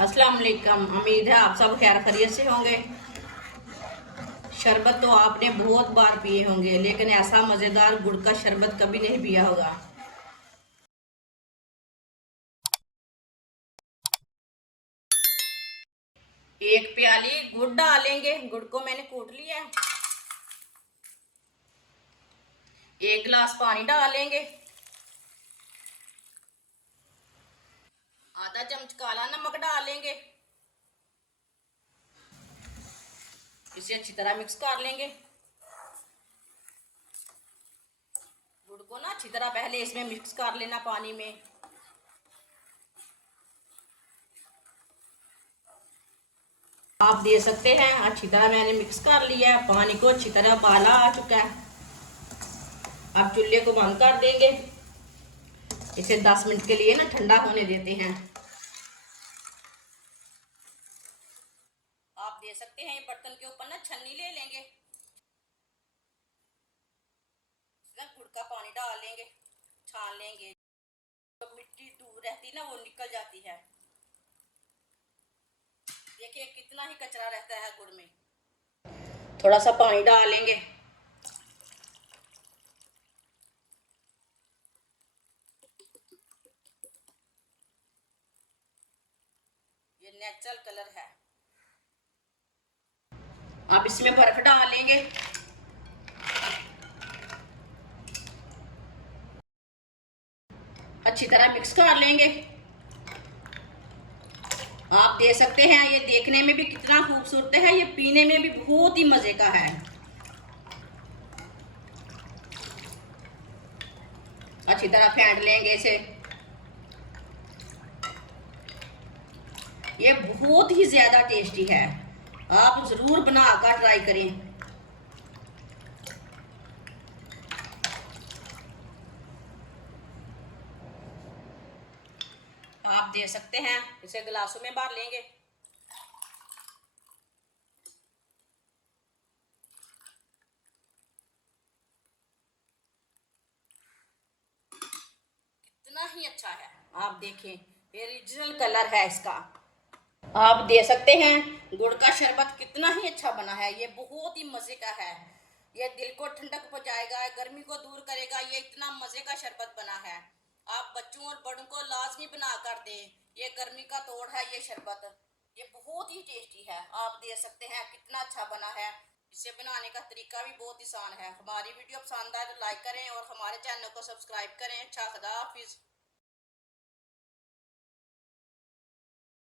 अस्सलाम वालेकुम। उम्मीद है आप सब खैर खैरियत से होंगे। शरबत तो आपने बहुत बार पिए होंगे, लेकिन ऐसा मज़ेदार गुड़ का शरबत कभी नहीं पिया होगा। एक प्याली गुड़ डालेंगे। गुड़ को मैंने कूट लिया है। एक गिलास पानी डालेंगे। आधा चम्मच काला नमक डालेंगे। इसे अच्छी तरह मिक्स कर लेंगे। गुड़ को ना अच्छी तरह पहले इसमें मिक्स कर लेना पानी में। आप दे सकते हैं। अच्छी तरह मैंने मिक्स कर लिया है। पानी को अच्छी तरह उबाला आ चुका है। अब चूल्हे को बंद कर देंगे। इसे 10 मिनट के लिए ना ठंडा होने देते हैं। आप दे सकते हैं बर्तन के ऊपर ना छन्नी ले लेंगे। गुड़ का पानी डाल लेंगे, छान लेंगे। तो मिट्टी दूर रहती ना वो निकल जाती है। देखिए कितना ही कचरा रहता है गुड़ में। थोड़ा सा पानी डाल लेंगे। ये नेचुरल कलर है। अब इसमें बर्फ डाल लेंगे। अच्छी तरह मिक्स कर लेंगे। आप दे सकते हैं। ये देखने में भी कितना खूबसूरत है, ये पीने में भी बहुत ही मजे का है। अच्छी तरह फेंट लेंगे इसे। ये बहुत ही ज्यादा टेस्टी है। आप जरूर बनाकर ट्राई करें। आप दे सकते हैं। इसे गिलासों में भर लेंगे। कितना ही अच्छा है। आप देखें, ओरिजिनल कलर है इसका। आप दे सकते हैं। गुड़ का शरबत कितना ही अच्छा बना है। ये बहुत ही मजे का है। ये दिल को ठंडक पहुंचाएगा, गर्मी को दूर करेगा। ये इतना मजे का शरबत बना है। आप बच्चों और बड़ों को लाजमी बना कर दें। ये गर्मी का तोड़ है ये शरबत। ये बहुत ही टेस्टी है। आप दे सकते हैं। कितना अच्छा बना है। इसे बनाने का तरीका भी बहुत आसान है। हमारी वीडियो पसंद आए तो लाइक करें और हमारे चैनल को सब्सक्राइब करें। अच्छा, खुदा हाफिज।